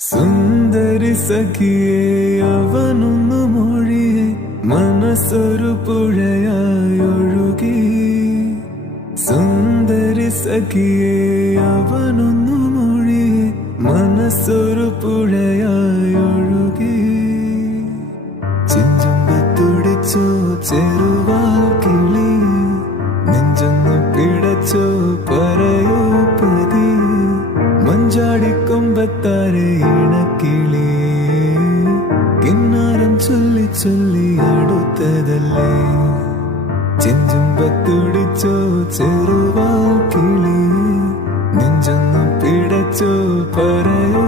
സുന്ദരി സഖിയെ അവനൊന്നു മൊഴിയെ മനസ്സൊരു പുഴയായൊഴുകി. സുന്ദരി സഖിയെ അവനൊന്നു മൊഴിയെ മനസ്സൊരു പുഴയായൊഴുകി. ചെഞ്ചുമ്പത്തുടിച്ചോ ചെറുവാൽ കിളി, നെഞ്ചൊന്നു പിടച്ചോ പറയോ പതി. മഞ്ചാടിക്കൊമ്പത്താരെ ഇണക്കിളി, കിന്നാരം ചൊല്ലി ചൊല്ലി അടുത്തതല്ലേ. ചെഞ്ചുമ്പത്തുടിച്ചോ ചെറുവാൽ കിളി, നെഞ്ചൊന്നു പിടച്ചോ പറയോ